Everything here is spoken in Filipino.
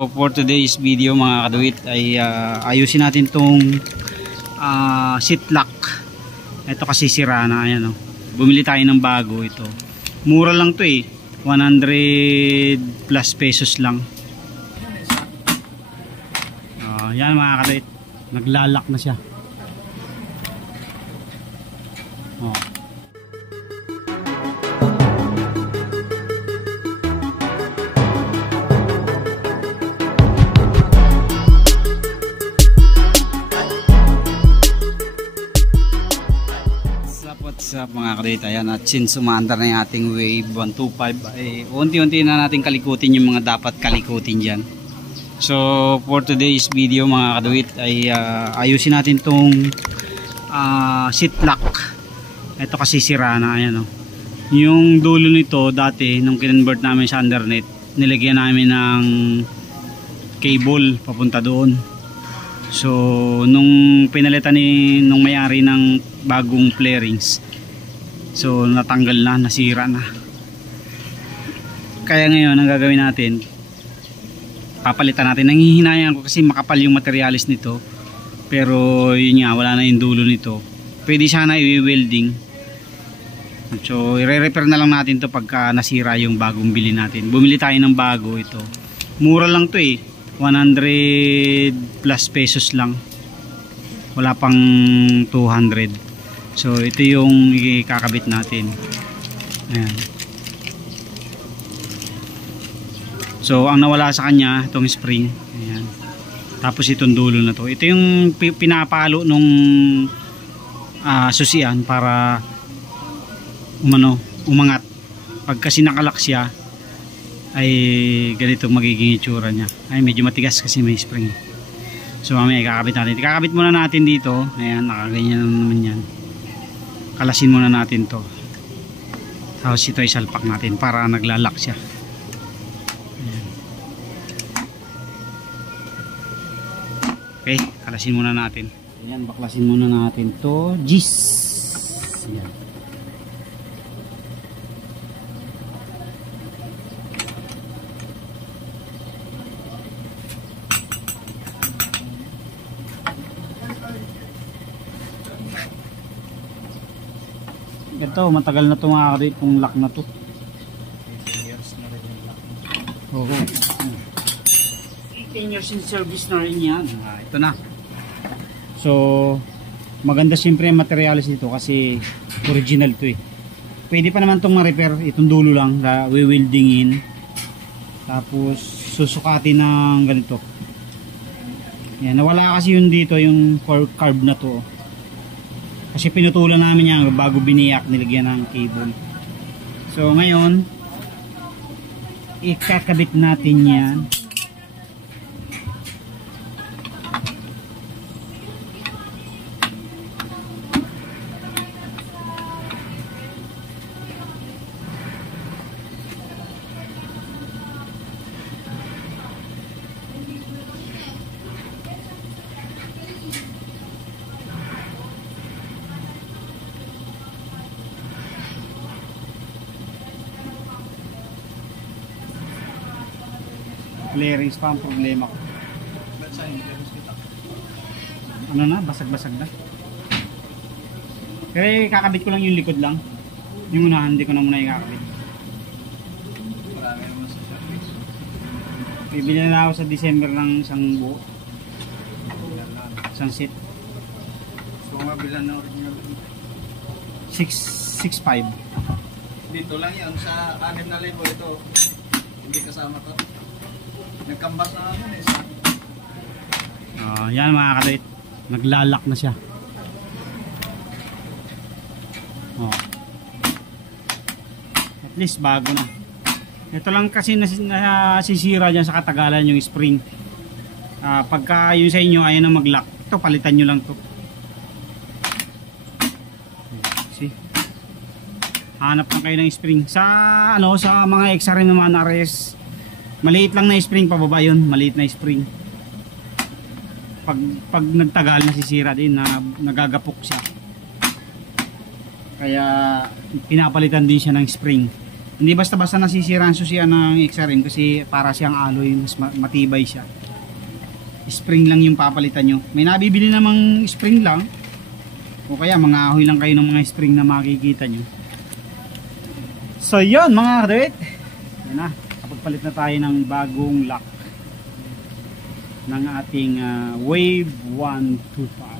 For today's video mga kaduit ay ayusin natin tong seat lock. Ito kasi sira na, ayan, oh. Bumili tayo ng bago ito. Mura lang to eh. 100 plus pesos lang. Yan mga kaduit. Naglalak na siya. Oh. What's up mga kadit, ayan, at since umandar na yung ating wave 125 ay unti-unti na natin kalikutin yung mga dapat kalikutin dyan. So for today's video mga kadit ay ayusin natin tong seat lock. Ito kasi sira na, ayan, oh. Yung dulo nito dati nung kinonvert namin sa undernet, nilagyan namin ng cable papunta doon. So nung pinalitan nung may-ari ng bagong flarings, so natanggal na, nasira na. Kaya ngayon ang gagawin natin, papalitan natin. Nanghihinayan ko kasi makapal yung materialis nito, pero yun nga, wala na yung dulo nito. Pwede sana i-welding. So i-repair na lang natin to pagka nasira yung bagong bili natin. Bumili tayo ng bago ito. Mura lang to eh, 100 plus pesos lang, wala pang 200. So ito yung ikakabit natin. Ayan. So ang nawala sa kanya itong spring. Ayan. Tapos itong dulo na to, ito yung pinapalo nung susian para umangat. Pag kasi nakalak siya ay ganito magiging itsura niya. Ay medyo matigas kasi may spring. So mamaya ikakabit natin. Ikakabit muna natin dito. Ayan, nakaganyan naman yan. Kalasin muna natin to. Tapos ito isalpak natin para naglalak siya. Ayan. Okay, kalasin muna natin. Ayan, baklasin muna natin to. Gis. Ayan. Ito, matagal na ito mga kadit, kung lock na to. 18 years na rin yung lock. Oo. 18 years in service na rin yan. Ito na. So, maganda siyempre yung materialis dito kasi original to eh. Pwede pa naman itong ma-repair, itong dulo lang, we-weldingin. Tapos, susukatin ng ganito. Yan, nawala kasi yun dito, yung carb na to. Kasi pinutulan namin yan bago biniyak, nilagyan ng cable. So ngayon ikakabit natin yan. Flarings pa ang problema ko. Ano na, basag-basag na. Pero kakabit ko lang yung likod lang. Yung unahan, hindi ko na muna ikakabit. Bibili na ako sa December ng isang buo. Isang set. So mabilan na original. 6.5. Dito lang yan, sa 6,000 ito. Hindi kasama to. Nagkambas na naman eh. Yan mga kadit, naglalak na siya. At least bago na. Ito lang kasi nasisira dyan sa katagalan yung spring. Pagka yun sa inyo ayaw na mag-lock, ito palitan nyo lang to. See? Hanap lang kayo ng spring sa sa mga XR naman RS. Maliit lang na spring, pababa yun, maliit na spring. Pag nagtagal nasisira din, nagagapok siya. Kaya pinapalitan din siya ng spring. Hindi basta-basta nasisira ang susian ng XRM kasi para siyang alloy, mas matibay siya. Spring lang yung papalitan nyo. May nabibili namang spring lang o kaya mga ahoy lang kayo ng mga spring na makikita nyo. So yun mga kadawit, yun na, kapagpalit na tayo ng bagong lock ng ating Wave 125.